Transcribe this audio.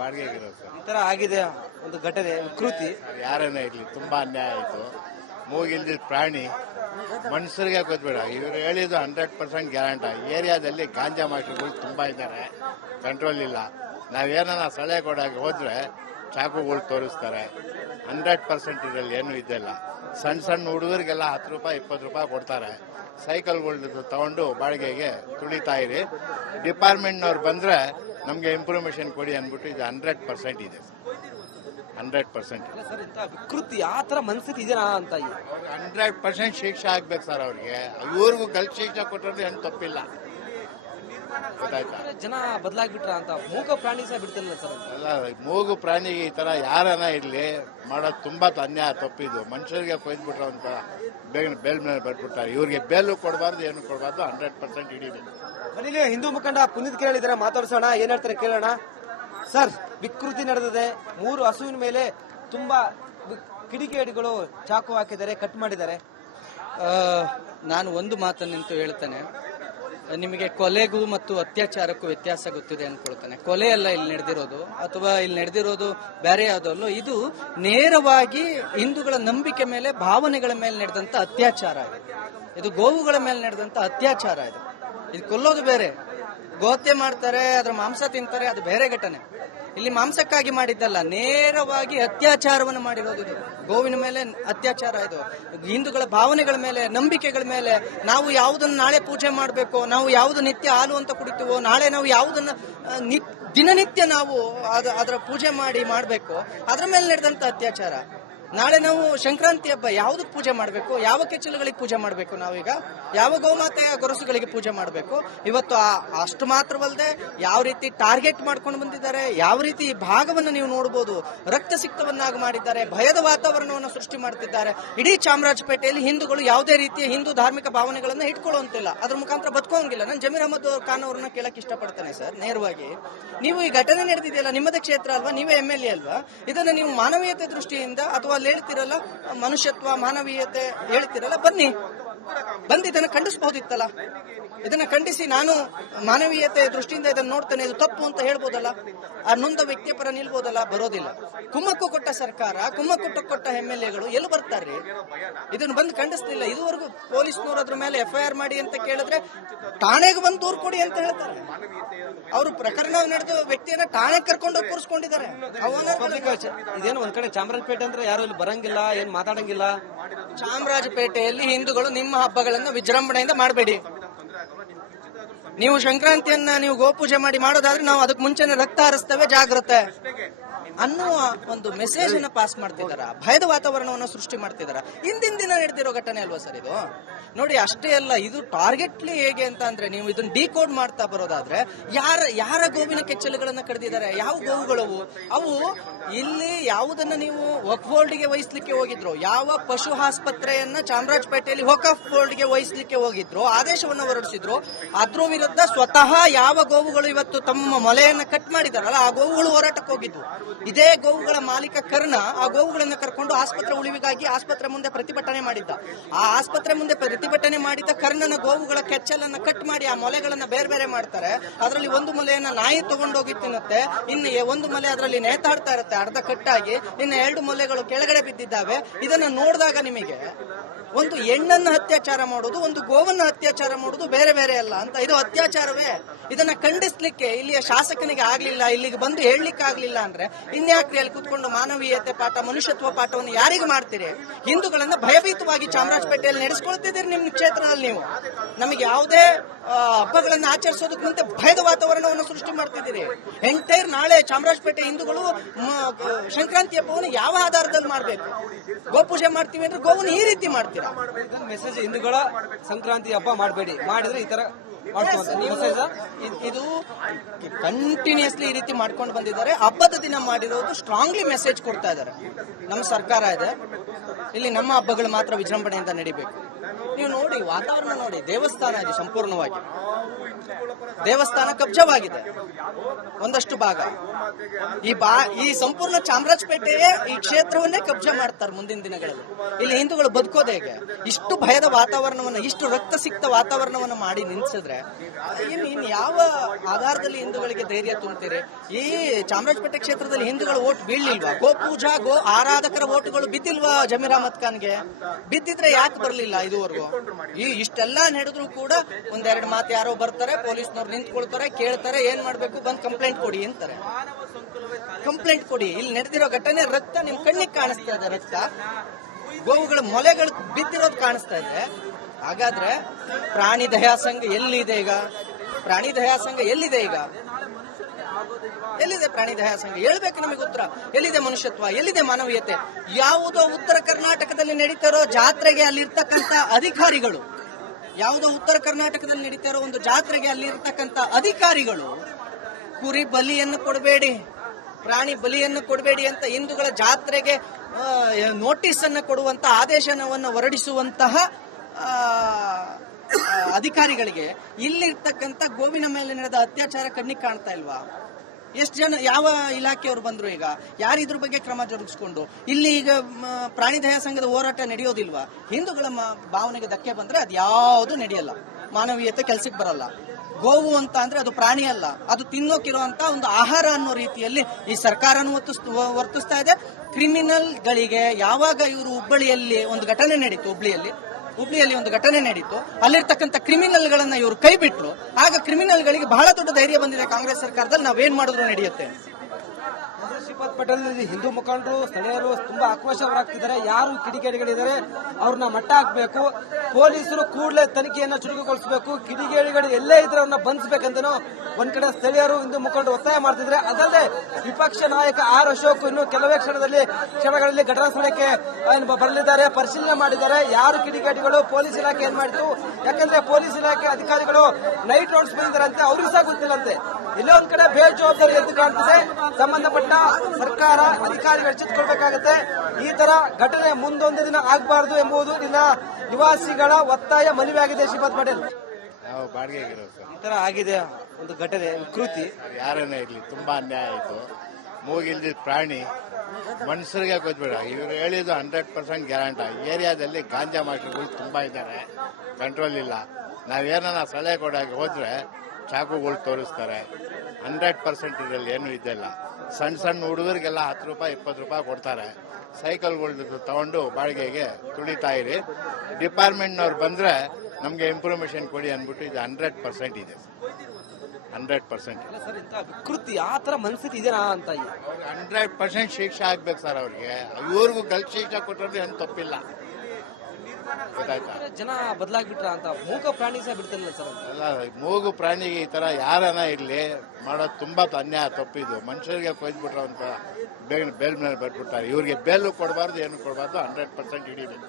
ಬಾಡಿಗೆಗೆ ಇರೋದು ಸರ್. ಈ ತರ ಆಗಿದೆ ಒಂದು ಘಟನೆ ವಿಕೃತಿ. ಯಾರನ್ನೇ ಇರ್ಲಿ ತುಂಬಾ ಅನ್ಯಾಯ ಆಯ್ತು. ಮೂಗಿಲ್ದಿದ್ದ ಪ್ರಾಣಿ ಮನುಷ್ಯರಿಗೆ ಗೊತ್ತಬೇಡ. ಇವರು ಹೇಳಿದ್ದು 100% ಗ್ಯಾರಂಟ. ಏರಿಯಾದಲ್ಲಿ ಗಾಂಜಾ ಮಾಸ್ಟರ್ಗಳು ತುಂಬಾ ಇದ್ದಾರೆ, ಕಂಟ್ರೋಲ್ ಇಲ್ಲ. ನಾವೇನ ಸಲಹೆ ಕೊಡಾಗ ಹೋದ್ರೆ ಚಾಕುಗಳು ತೋರಿಸ್ತಾರೆ. 100% ಇದರಲ್ಲಿ ಏನು ಇದೆಲ್ಲ. ಸಣ್ಣ ಸಣ್ಣ ಹುಡುಗರಿಗೆಲ್ಲ 10 ರೂಪಾಯಿ 20 ರೂಪಾಯಿ ಕೊಡ್ತಾರೆ. ಸೈಕಲ್ಗಳು ತಗೊಂಡು ಬಾಡಿಗೆಗೆ ತುಳಿತಾ ಇರಿ. ಡಿಪಾರ್ಟ್ಮೆಂಟ್ನವ್ರು ಬಂದ್ರೆ ನಮ್ಗೆ ಇನ್ಫಾರ್ಮೇಶನ್ ಕೊಡಿ ಅಂದ್ಬಿಟ್ಟು ಇದು 100% ಇದೆ. 100% ಸರ್ ಇಂತ ವಿಕೃತಿ ಆ ತರ ಮನಸ್ಥಿತಿ ಇದೆಯಾ ಅಂತ 100% ಶಿಕ್ಷೆ ಆಗ್ಬೇಕು ಸರ್ ಅವ್ರಿಗೆ. ಇವ್ರಿಗೂ ಗಲ್ಫ್ ಶಿಕ್ಷೆ ಕೊಟ್ಟರೆ ಏನು ತಪ್ಪಿಲ್ಲ. ಗೊತ್ತಾಯ್ತಾ? ಜನ ಬದಲಾಗ್ಬಿಟ್ರ ಅಂತ. ಮೂಕ ಪ್ರಾಣಿ ಸಹ ಬಿಡ್ತಿಲ್ಲ ಸರ್. ಅಲ್ಲ, ಮೂಗು ಪ್ರಾಣಿಗೆ ಈ ತರ ಯಾರನ ಇರ್ಲಿ ಮಾಡೋದು ತುಂಬಾ ಅನ್ಯಾಯ, ತಪ್ಪಿದ್ದು. ಮನುಷ್ಯರಿಗೆ ಕೊಯ್ದ್ಬಿಟ್ರೆ ಒಂಥರ ಬೇಗ ಬೇಲ್ ಮೇಲೆ ಬರ್ಬಿಡ್ತಾರೆ. ಇವ್ರಿಗೆ ಬೇಲು ಕೊಡಬಾರ್ದು, ಏನು ಕೊಡಬಾರ್ದು. 100% ಹಿಡಿಬೇಕು. ಮನೇಲಿ ಹಿಂದೂ ಮುಖಂಡ ಪುನೀತ್ ಕೇಳಿದಾರೆ, ಮಾತಾಡ್ಸೋಣ, ಏನ್ ಹೇಳ್ತಾರೆ ಕೇಳೋಣ. ಸರ್, ವಿಕೃತಿ ನಡೆದಿದೆ. 3 ಹಸುವಿನ ಮೇಲೆ ತುಂಬಾ ಕಿಡಿಗೇಡಿಗಳು ಚಾಕು ಹಾಕಿದ್ದಾರೆ, ಕಟ್ ಮಾಡಿದ್ದಾರೆ. ನಾನು ಒಂದು ಮಾತನ್ನಂತೂ ಹೇಳ್ತೇನೆ, ನಿಮಗೆ ಕೊಲೆಗೂ ಮತ್ತು ಅತ್ಯಾಚಾರಕ್ಕೂ ವ್ಯತ್ಯಾಸ ಗೊತ್ತಿದೆ ಅನ್ಕೊಳ್ತೇನೆ. ಕೊಲೆ ಅಲ್ಲ ಇಲ್ಲಿ ನಡೆದಿರೋದು, ಅಥವಾ ಇಲ್ಲಿ ನಡೆದಿರೋದು ಬೇರೆ ಯಾವುದಲ್ಲೋ. ಇದು ನೇರವಾಗಿ ಹಿಂದೂಗಳ ನಂಬಿಕೆ ಮೇಲೆ, ಭಾವನೆಗಳ ಮೇಲೆ ನಡೆದಂತ ಅತ್ಯಾಚಾರ. ಇದು ಗೋವುಗಳ ಮೇಲೆ ನಡೆದಂತ ಅತ್ಯಾಚಾರ. ಇದು ಕೊಲ್ಲೋದು ಬೇರೆ, ಗೋಹತ್ಯೆ ಮಾಡ್ತಾರೆ, ಅದ್ರ ಮಾಂಸ ತಿಂತಾರೆ, ಅದು ಬೇರೆ ಘಟನೆ. ಇಲ್ಲಿ ಮಾಂಸಕ್ಕಾಗಿ ಮಾಡಿದ್ದಲ್ಲ, ನೇರವಾಗಿ ಅತ್ಯಾಚಾರವನ್ನು ಮಾಡಿರೋದು. ಇದು ಗೋವಿನ ಮೇಲೆ ಅತ್ಯಾಚಾರ. ಇದು ಹಿಂದೂಗಳ ಭಾವನೆಗಳ ಮೇಲೆ, ನಂಬಿಕೆಗಳ ಮೇಲೆ. ನಾವು ಯಾವುದನ್ನು ನಾಳೆ ಪೂಜೆ ಮಾಡಬೇಕು, ನಾವು ಯಾವುದು ನಿತ್ಯ ಹಾಲು ಅಂತ ಕುಡಿತೀವೋ, ನಾಳೆ ನಾವು ಯಾವುದನ್ನ ದಿನನಿತ್ಯ ನಾವು ಅದರ ಪೂಜೆ ಮಾಡಬೇಕು, ಅದ್ರ ಮೇಲೆ ನಡೆದಂತ ಅತ್ಯಾಚಾರ. ನಾಳೆ ನಾವು ಸಂಕ್ರಾಂತಿ ಹಬ್ಬ ಯಾವುದಕ್ಕೆ ಪೂಜೆ ಮಾಡಬೇಕು, ಯಾವ ಕೆಚ್ಚಲುಗಳಿಗೆ ಪೂಜೆ ಮಾಡಬೇಕು, ನಾವೀಗ ಯಾವ ಗೋಮಾತೆಯ ಗೊರಸುಗಳಿಗೆ ಪೂಜೆ ಮಾಡಬೇಕು. ಇವತ್ತು ಅಷ್ಟು ಮಾತ್ರವಲ್ಲದೆ ಯಾವ ರೀತಿ ಟಾರ್ಗೆಟ್ ಮಾಡ್ಕೊಂಡು ಬಂದಿದ್ದಾರೆ, ಯಾವ ರೀತಿ ಈ ಭಾಗವನ್ನು ನೀವು ನೋಡಬಹುದು, ರಕ್ತಸಿಕ್ತವನ್ನಾಗಿ ಮಾಡಿದ್ದಾರೆ, ಭಯದ ವಾತಾವರಣವನ್ನು ಸೃಷ್ಟಿ ಮಾಡ್ತಿದ್ದಾರೆ. ಇಡೀ ಚಾಮರಾಜಪೇಟೆಯಲ್ಲಿ ಹಿಂದೂಗಳು ಯಾವುದೇ ರೀತಿಯ ಹಿಂದೂ ಧಾರ್ಮಿಕ ಭಾವನೆಗಳನ್ನ ಇಟ್ಕೊಳ್ಳುವಂತಿಲ್ಲ, ಅದ್ರ ಮುಖಾಂತರ ಬದುಕೋಂಗಿಲ್ಲ. ನಾನು ಜಮೀರ್ ಅಹಮದ್ ಖಾನ್ ಅವ್ರನ್ನ ಕೇಳಕ್ ಇಷ್ಟಪಡ್ತೇನೆ ಸರ್, ನೇರವಾಗಿ. ನೀವು ಈ ಘಟನೆ ನಡೆದಿದೆಯಲ್ಲ, ನಿಮ್ಮದೇ ಕ್ಷೇತ್ರ ಅಲ್ವಾ, ನೀವೇ MLA ಅಲ್ವಾ, ಇದನ್ನ ನೀವು ಮಾನವೀಯತೆ ದೃಷ್ಟಿಯಿಂದ ಅಥವಾ ಅಲ್ಲಿ ಹೇಳ್ತಿರಲ್ಲ ಮನುಷ್ಯತ್ವ ಮಾನವೀಯತೆ ಹೇಳ್ತಿರಲ್ಲ, ಬಂದು ಇದನ್ನ ಖಂಡಿಸಬಹುದಿತ್ತಲ್ಲ. ಇದನ್ನ ಖಂಡಿಸಿ ನಾನು ಮಾನವೀಯತೆ ದೃಷ್ಟಿಯಿಂದ ಇದನ್ನ ನೋಡ್ತೇನೆ, ಇದು ತಪ್ಪು ಅಂತ ಹೇಳ್ಬೋದಲ್ಲ. ಆ ನೊಂದ ವ್ಯಕ್ತಿಯ ಪರ ನಿಲ್ಬೋದಲ್ಲ. ಬರೋದಿಲ್ಲ. ಕುಮ್ಮಕ್ಕು ಕೊಟ್ಟ ಸರ್ಕಾರ, ಕುಮ್ಮಕ್ಕು ಕೊಟ್ಟ MLAಗಳು ಎಲ್ಲಿ ಬರ್ತಾರ್ರಿ? ಇದನ್ನು ಬಂದು ಖಂಡಿಸ್ಲಿಲ್ಲ ಇದುವರೆಗೂ. ಪೊಲೀಸ್ನವರು ಅದ್ರ ಮೇಲೆ FIR ಮಾಡಿ ಅಂತ ಕೇಳಿದ್ರೆ ಠಾಣೆಗೆ ಬಂದು ದೂರು ಕೊಡಿ ಅಂತ ಹೇಳ್ತಾರೆ. ಅವರು ಪ್ರಕರಣ ನಡೆದ ವ್ಯಕ್ತಿಯನ್ನ ಠಾಣೆಗೆ ಕರ್ಕೊಂಡು ಕೂರಿಸ್ಕೊಂಡಿದ್ದಾರೆ. ಇದೇನು ಒಂದ್ ಕಡೆ ಚಾಮರಾಜಪೇಟೆ ಅಂದ್ರೆ ಯಾರು ಇಲ್ಲಿ ಬರಂಗಿಲ್ಲ, ಏನ್ ಮಾತಾಡಂಗಿಲ್ಲ. ಚಾಮರಾಜಪೇಟೆಯಲ್ಲಿ ಹಿಂದೂಗಳು ನಿಮ್ಮ ಹಬ್ಬಗಳನ್ನು ವಿಜೃಂಭಣೆಯಿಂದ ಮಾಡಬೇಡಿ. ನೀವು ಸಂಕ್ರಾಂತಿಯನ್ನ ನೀವು ಗೋಪೂಜೆ ಮಾಡೋದಾದ್ರೆ ನಾವು ಅದಕ್ಕೆ ಮುಂಚೆನೆ ರಕ್ತ ಹರಿಸ್ತೇವೆ, ಜಾಗ್ರತೆ ಅನ್ನುವ ಒಂದು ಮೆಸೇಜ್ ಅನ್ನ ಪಾಸ್ ಮಾಡ್ತಿದಾರ. ಭಯದ ವಾತಾವರಣವನ್ನು ಸೃಷ್ಟಿ ಮಾಡ್ತಿದಾರ. ಹಿಂದಿನ ದಿನ ನಡೆದಿರೋ ಘಟನೆ ಅಲ್ವಾ ಸರ್ ಇದು? ನೋಡಿ, ಅಷ್ಟೇ ಅಲ್ಲ, ಇದು ಟಾರ್ಗೆಟ್ಲಿ ಹೇಗೆ ಅಂತ ಅಂದ್ರೆ, ನೀವು ಇದನ್ನ ಡಿಕೋಡ್ ಮಾಡ್ತಾ ಬರೋದಾದ್ರೆ, ಯಾರ ಗೋವಿನ ಕೆಚ್ಚಲುಗಳನ್ನ ಕಡಿದಿದ್ದಾರೆ, ಯಾವ ಗೋವುಗಳವು ಅವು? ಇಲ್ಲಿ ಯಾವುದನ್ನ ನೀವು ವಕ್ಫ್ ಬೋರ್ಡ್ಗೆ ವಹಿಸ್ಲಿಕ್ಕೆ ಹೋಗಿದ್ರು, ಯಾವ ಪಶು ಆಸ್ಪತ್ರೆಯನ್ನ ಚಾಮರಾಜಪೇಟೆಯಲ್ಲಿ ವಕ್ಫ್ ಬೋರ್ಡ್ಗೆ ವಹಿಸ್ಲಿಕ್ಕೆ ಹೋಗಿದ್ರು, ಆದೇಶವನ್ನು ಹೊರಡಿಸಿದ್ರು, ಅದ್ರ ವಿರುದ್ಧ ಸ್ವತಃ ಯಾವ ಗೋವುಗಳು ಇವತ್ತು ತಮ್ಮ ಮೊಲೆಯನ್ನ ಕಟ್ ಮಾಡಿದಾರಲ್ಲ, ಆ ಗೋವುಗಳು ಹೋರಾಟಕ್ಕೆ ಹೋಗಿದ್ವು. ಇದೇ ಗೋವುಗಳ ಮಾಲೀಕ ಕರ್ಣ ಆ ಗೋವುಗಳನ್ನ ಕರ್ಕೊಂಡು ಆಸ್ಪತ್ರೆ ಉಳಿವಿಗಾಗಿ ಆಸ್ಪತ್ರೆ ಮುಂದೆ ಪ್ರತಿಭಟನೆ ಮಾಡಿದ್ದ. ಆ ಆಸ್ಪತ್ರೆ ಮುಂದೆ ಪ್ರತಿಭಟನೆ ಮಾಡಿದ್ದ ಕರ್ಣನ ಗೋವುಗಳ ಕೆಚ್ಚಲನ್ನ ಕಟ್ ಮಾಡಿ ಆ ಮೊಲೆಗಳನ್ನ ಬೇರೆ ಬೇರೆ ಮಾಡ್ತಾರೆ. ಅದರಲ್ಲಿ ಒಂದು ಮೊಲೆಯನ್ನ ನಾಯಿ ತಗೊಂಡೋಗಿ ತಿನ್ನುತ್ತೆ, ಇನ್ನು ಒಂದು ಮೊಲೆ ಅದರಲ್ಲಿ ನೇತಾಡ್ತಾ ಇರುತ್ತೆ ಅರ್ಧ ಕಟ್ಟಾಗಿ, ಇನ್ನು 2 ಮೊಲೆಗಳು ಕೆಳಗಡೆ ಬಿದ್ದಿದ್ದಾವೆ. ಇದನ್ನ ನೋಡಿದಾಗ ನಿಮಗೆ ಒಂದು ಹೆಣ್ಣನ್ನು ಅತ್ಯಾಚಾರ ಮಾಡೋದು, ಒಂದು ಗೋವನ್ನು ಅತ್ಯಾಚಾರ ಮಾಡೋದು ಬೇರೆ ಬೇರೆ ಅಲ್ಲ ಅಂತ. ಇದು ಅತ್ಯಾಚಾರವೇ. ಇದನ್ನ ಖಂಡಿಸ್ಲಿಕ್ಕೆ ಇಲ್ಲಿಯ ಶಾಸಕನಿಗೆ ಆಗ್ಲಿಲ್ಲ, ಇಲ್ಲಿಗೆ ಬಂದು ಹೇಳಲಿಕ್ಕೆ ಆಗ್ಲಿಲ್ಲ ಅಂದ್ರೆ ಇನ್ಯಾಕ್ರಿ ಅಲ್ಲಿ ಕೂತ್ಕೊಂಡು ಮಾನವೀಯತೆ ಪಾಠ, ಮನುಷ್ಯತ್ವ ಪಾಠವನ್ನು ಯಾರಿಗೆ ಮಾಡ್ತೀರಿ? ಹಿಂದೂಗಳನ್ನ ಭಯಭೀತವಾಗಿ ಚಾಮರಾಜಪೇಟೆಯಲ್ಲಿ ನಡೆಸ್ಕೊಳ್ತಿದ್ದೀರಿ ನಿಮ್ಮ ಕ್ಷೇತ್ರದಲ್ಲಿ. ನೀವು ನಮಗೆ ಯಾವುದೇ ಹಬ್ಬಗಳನ್ನ ಆಚರಿಸೋದಕ್ಕೆ ಮುಂದೆ ಭಯದ ವಾತಾವರಣವನ್ನು ಸೃಷ್ಟಿ ಮಾಡ್ತಿದ್ದೀರಿ. ಎಂಟೈರ್ ನಾಳೆ ಚಾಮರಾಜಪೇಟೆ ಹಿಂದೂಗಳು ಸಂಕ್ರಾಂತಿ ಹಬ್ಬವನ್ನು ಯಾವ ಆಧಾರದಲ್ಲಿ ಮಾಡ್ಬೇಕು? ಗೋಪೂಜೆ ಮಾಡ್ತೀವಿ ಅಂದ್ರೆ ಗೋವನ್ನು ಈ ರೀತಿ ಮಾಡ್ತೀರಾ? ಮೆಸೇಜ್ ಹಿಂದೂಗಳ ಸಂಕ್ರಾಂತಿ ಹಬ್ಬ ಮಾಡಬೇಡಿ, ಮಾಡಿದ್ರೆ ಈ ತರ ಇದು ಕಂಟಿನ್ಯೂಸ್ಲಿ ಈ ರೀತಿ ಮಾಡ್ಕೊಂಡು ಬಂದಿದ್ದಾರೆ. ಹಬ್ಬದ ದಿನ ಮಾಡಿರೋದು ಸ್ಟ್ರಾಂಗ್ಲಿ ಮೆಸೇಜ್ ಕೊಡ್ತಾ ಇದ್ದಾರೆ. ನಮ್ಮ ಸರ್ಕಾರ ಇದೆ, ಇಲ್ಲಿ ನಮ್ಮ ಹಬ್ಬಗಳು ಮಾತ್ರ ವಿಜೃಂಭಣೆಯಿಂದ ನಡಿಬೇಕು. ನೀವು ನೋಡಿ, ವಾತಾವರಣ ನೋಡಿ, ದೇವಸ್ಥಾನ ಇದೆ ಸಂಪೂರ್ಣವಾಗಿ. ದೇವಸ್ಥಾನ ಕಬ್ಜವಾಗಿದೆ ಒಂದಷ್ಟು ಭಾಗ. ಈ ಸಂಪೂರ್ಣ ಚಾಮರಾಜಪೇಟೆಯೇ ಈ ಕ್ಷೇತ್ರವನ್ನೇ ಕಬ್ಜಾ ಮಾಡ್ತಾರೆ ಮುಂದಿನ ದಿನಗಳಲ್ಲಿ. ಇಲ್ಲಿ ಹಿಂದೂಗಳು ಬದುಕೋದು ಹೇಗೆ? ಇಷ್ಟು ಭಯದ ವಾತಾವರಣವನ್ನ, ಇಷ್ಟು ರಕ್ತಸಿಕ್ತ ವಾತಾವರಣವನ್ನ ಮಾಡಿ ನಿಲ್ಸಿದ್ರೆ ಇನ್ ಯಾವ ಆಧಾರದಲ್ಲಿ ಹಿಂದೂಗಳಿಗೆ ಧೈರ್ಯ ತುಂಬ್ತೀರಿ? ಈ ಚಾಮರಾಜಪೇಟೆ ಕ್ಷೇತ್ರದಲ್ಲಿ ಹಿಂದೂಗಳು ಓಟ್ ಬೀಳ್ಲಿಲ್ವಾ? ಗೋ ಪೂಜಾ, ಗೋ ಆರಾಧಕರ ಓಟುಗಳು ಬಿದ್ದಿಲ್ವಾ ಜಮೀರ್ ಅಹಮದ್ ಖಾನ್ಗೆ? ಬಿದ್ದಿದ್ರೆ ಯಾಕೆ ಬರ್ಲಿಲ್ಲ ಇದುವರೆಗೂ? ಇಷ್ಟೆಲ್ಲ ನಡೆದ್ರು ಕೂಡ ಒಂದೆರಡು ಮಾತು ಯಾರೋ ಬರ್ತಾರೆ, ಪೊಲೀಸ್ನವ್ರು ನಿಂತ್ಕೊಳ್ತಾರೆ, ಕೇಳ್ತಾರೆ, ಏನ್ ಮಾಡ್ಬೇಕು, ಬಂದ್ ಕಂಪ್ಲೇಂಟ್ ಕೊಡಿ ಅಂತಾರೆ. ಕಂಪ್ಲೇಂಟ್ ಕೊಡಿ. ಇಲ್ಲಿ ನಡೆದಿರೋ ಘಟನೆ ರಕ್ತ ನಿಮ್ ಕಣ್ಣಿಗೆ ಕಾಣಿಸ್ತಾ ಇದೆ, ರಕ್ತ ಗೋವುಗಳ ಮೊಲೆಗಳು ಬಿದ್ದಿರೋದು ಕಾಣಿಸ್ತಾ ಇದೆ. ಹಾಗಾದ್ರೆ ಪ್ರಾಣಿ ದಯಾ ಸಂಘ ಎಲ್ಲಿದೆ ಈಗ? ಪ್ರಾಣಿ ದಯಾ ಸಂಘ ಎಲ್ಲಿದೆ ಈಗ? ಎಲ್ಲಿದೆ ಪ್ರಾಣಿ ದಯಾ ಸಂಘ? ಹೇಳ್ಬೇಕು ನಮಗೆ ಉತ್ತರ. ಎಲ್ಲಿದೆ ಮನುಷ್ಯತ್ವ? ಎಲ್ಲಿದೆ ಮಾನವೀಯತೆ? ಯಾವುದೋ ಉತ್ತರ ಕರ್ನಾಟಕದಲ್ಲಿ ನಡೀತಿರೋ ಜಾತ್ರೆಗೆ ಅಲ್ಲಿರ್ತಕ್ಕಂಥ ಅಧಿಕಾರಿಗಳು, ಯಾವುದೋ ಉತ್ತರ ಕರ್ನಾಟಕದಲ್ಲಿ ನಡೀತಿರೋ ಒಂದು ಜಾತ್ರೆಗೆ ಅಲ್ಲಿರ್ತಕ್ಕಂಥ ಅಧಿಕಾರಿಗಳು ಕುರಿ ಬಲಿಯನ್ನು ಕೊಡಬೇಡಿ, ಪ್ರಾಣಿ ಬಲಿಯನ್ನು ಕೊಡಬೇಡಿ ಅಂತ ಹಿಂದೂಗಳ ಜಾತ್ರೆಗೆ ನೋಟಿಸ್ ಅನ್ನು ಕೊಡುವಂತ ಆದೇಶವನ್ನು ಹೊರಡಿಸುವಂತಹ ಅಧಿಕಾರಿಗಳಿಗೆ ಇಲ್ಲಿರ್ತಕ್ಕಂಥ ಗೋವಿನ ಮೇಲೆ ನಡೆದ ಅತ್ಯಾಚಾರ ಕಣ್ಣಿಗೆ ಕಾಣ್ತಾ ಇಲ್ವಾ? ಎಷ್ಟು ಜನ, ಯಾವ ಇಲಾಖೆಯವರು ಬಂದ್ರು? ಈಗ ಯಾರು ಇದ್ರ ಬಗ್ಗೆ ಕ್ರಮ ಜರುಗಿಸ್ಕೊಂಡು? ಇಲ್ಲಿ ಈಗ ಪ್ರಾಣಿ ದಯಾ ಸಂಘದ ಹೋರಾಟ ನಡೆಯೋದಿಲ್ವಾ? ಹಿಂದೂಗಳ ಭಾವನೆಗೆ ಧಕ್ಕೆ ಬಂದ್ರೆ ಅದು ಯಾವುದು ನಡೆಯಲ್ಲ, ಮಾನವೀಯತೆ ಕೆಲ್ಸಕ್ಕೆ ಬರಲ್ಲ. ಗೋವು ಅಂತ ಅಂದ್ರೆ ಅದು ಪ್ರಾಣಿ ಅಲ್ಲ, ಅದು ತಿನ್ನೋಕಿರುವಂತ ಒಂದು ಆಹಾರ ಅನ್ನೋ ರೀತಿಯಲ್ಲಿ ಈ ಸರ್ಕಾರನೂ ವರ್ತಿಸ್ತಾ ಇದೆ. ಕ್ರಿಮಿನಲ್ಗಳಿಗೆ ಯಾವಾಗ ಇವರು ಹುಬ್ಬಳ್ಳಿಯಲ್ಲಿ ಒಂದು ಘಟನೆ ನಡೀತು, ಹುಬ್ಳಿಯಲ್ಲಿ ಒಂದು ಘಟನೆ ನಡೀತು, ಅಲ್ಲಿರ್ತಕ್ಕಂಥ ಕ್ರಿಮಿನಲ್ಗಳನ್ನ ಇವರು ಕೈ ಬಿಟ್ರು. ಆಗ ಕ್ರಿಮಿನಲ್ಗಳಿಗೆ ಬಹಳ ದೊಡ್ಡ ಧೈರ್ಯ ಬಂದಿದೆ ಕಾಂಗ್ರೆಸ್ ಸರ್ಕಾರದಲ್ಲಿ, ನಾವೇನ್ ಮಾಡಿದ್ರು ನಡೆಯುತ್ತೆ. ಶ್ರೀಪಾದ್ ಪಟೇಲ್ ಹಿಂದೂ ಮುಖಂಡರು, ಸ್ಥಳೀಯರು ತುಂಬಾ ಆಕ್ರೋಶ ಹೊರಾಗ್ತಿದ್ದಾರೆ. ಯಾರು ಕಿಡಿಗೇಡಿಗಳಿದ್ದಾರೆ ಅವ್ರನ್ನ ಮಟ್ಟ ಹಾಕ್ಬೇಕು, ಪೊಲೀಸರು ಕೂಡಲೇ ತನಿಖೆಯನ್ನ ಚುರುಕುಗೊಳಿಸಬೇಕು, ಕಿಡಿಗೇಡಿಗಳು ಎಲ್ಲೇ ಇದ್ರೆ ಅವ್ರನ್ನ ಬಂಧಿಸಬೇಕಂತನೂ ಒಂದ್ ಕಡೆ ಸ್ಥಳೀಯರು, ಹಿಂದೂ ಮುಖಂಡರು ಒತ್ತಾಯ ಮಾಡ್ತಿದ್ರೆ, ಅದಲ್ಲದೆ ವಿಪಕ್ಷ ನಾಯಕ ಆರ್ ಅಶೋಕ್ ಇನ್ನು ಕೆಲವೇ ಕ್ಷಣಗಳಲ್ಲಿ ಘಟನಾ ಸ್ಥಳಕ್ಕೆ ಬರಲಿದ್ದಾರೆ, ಪರಿಶೀಲನೆ ಮಾಡಿದ್ದಾರೆ. ಯಾರು ಕಿಡಿಗೇಡಿಗಳು, ಪೊಲೀಸ್ ಇಲಾಖೆ ಏನ್ ಮಾಡಿತು? ಯಾಕಂದ್ರೆ ಪೊಲೀಸ್ ಇಲಾಖೆ ಅಧಿಕಾರಿಗಳು ನೈಟ್ ರೌಂಡ್ಸ್ ಬಂದಿದ್ದಾರಂತೆ, ಅವ್ರಿಗೂ ಸಹ ಗೊತ್ತಿಲ್ಲಂತೆ. ಇಲ್ಲೇ ಒಂದ್ ಕಡೆ ಬೇಜವಾಬ್ದಾರಿ ಎದ್ದು ಕಾಣ್ತಿದೆ. ಸಂಬಂಧಪಟ್ಟ ಸರ್ಕಾರ, ಅಧಿಕಾರಿಗಳು ಎಚ್ಚೆತ್ತುಕೊಳ್ಬೇಕಾಗುತ್ತೆ. ಈ ತರ ಘಟನೆ ಮುಂದೊಂದು ದಿನ ಆಗಬಾರದು ಎಂಬುದು ಇಲ್ಲಿನ ನಿವಾಸಿಗಳ ಒತ್ತಾಯ, ಮನವಿಯಾಗಿದೆ. ಶ್ರೀಪಾದ್ ಪಟೇಲ್, ನಾವು ಬಾಡಿಗೆಗಿರೋ ಸರ್, ಈ ತರ ಆಗಿದೆ ಒಂದು ಘಟನೆ, ವಿಕೃತಿ. ಯಾರನ್ನೇ ಇರ್ಲಿ ತುಂಬಾ ಅನ್ಯಾಯ ಆಯ್ತು. ಮೂಗಿಲ್ದಿದ್ದ ಪ್ರಾಣಿ ಮನುಷ್ಯರಿಗೆ ಗೊತ್ತಬೇಡ. ಇವರು ಹೇಳಿದ್ದು 100% ಗ್ಯಾರಂಟಿ. ಏರಿಯಾದಲ್ಲಿ ಗಾಂಜಾ ಮಾಸ್ಟರ್ಗಳು ತುಂಬಾ ಇದ್ದಾರೆ, ಕಂಟ್ರೋಲ್ ಇಲ್ಲ. ನಾವೇನ ಸಲಹೆ ಕೊಡಾಗ ಹೋದ್ರೆ ಚಾಕುಗಳು ತೋರಿಸ್ತಾರೆ. 100% ಇದರಲ್ಲಿ ಏನು ಇದೆಲ್ಲ. ಸಣ್ಣ ಹುಡುಗರಿಗೆಲ್ಲ 10 ರೂಪಾಯಿ 20 ರೂಪಾಯಿ ಕೊಡ್ತಾರೆ. ಸೈಕಲ್ಗಳು ತಗೊಂಡು ಬಾಡಿಗೆಗೆ ತುಳಿತಾ ಇರಿ. ಡಿಪಾರ್ಟ್ಮೆಂಟ್ನವ್ರು ಬಂದ್ರೆ ನಮ್ಗೆ ಇನ್ಫಾರ್ಮೇಶನ್ ಕೊಡಿ ಅಂದ್ಬಿಟ್ಟು ಇದು 100% ಇದೆ. 100% ಸರ್, ಇಂಥ ವಿಕೃತಿ ಆ ತರ ಮನಸ್ಥಿತಿ ಇದೆನಾ ಅಂತ 100% ಶಿಕ್ಷೆ ಆಗ್ಬೇಕು ಸರ್ ಅವ್ರಿಗೆ. ಇವ್ರಿಗೂ ಗಲ್ಫ್ ಶಿಕ್ಷೆ ಕೊಟ್ಟರೆ ಏನು ತಪ್ಪಿಲ್ಲ, ಗೊತ್ತಾಯ್ತಾ? ಜನ ಬದಲಾಗ್ಬಿಟ್ರ ಅಂತ. ಮೂಕ ಪ್ರಾಣಿ ಸಹ ಬಿಡ್ತಿಲ್ಲ ಸರ್. ಅಲ್ಲ, ಮೂಗು ಪ್ರಾಣಿಗೆ ಈ ತರ ಯಾರನ ಇರ್ಲಿ ಮಾಡೋದು ತುಂಬಾ ಅನ್ಯಾಯ, ತಪ್ಪಿದು. ಮನುಷ್ಯರಿಗೆ ಕೊಯ್ದ್ಬಿಟ್ರೆ ಅಂತ ಬೇಲ್ ಮೇಲೆ ಬರ್ಬಿಡ್ತಾರೆ. ಇವ್ರಿಗೆ ಬೇಲು ಕೊಡಬಾರ್ದು, ಏನು ಕೊಡಬಾರ್ದು, 100% ಹಿಡಿಬೇಕು.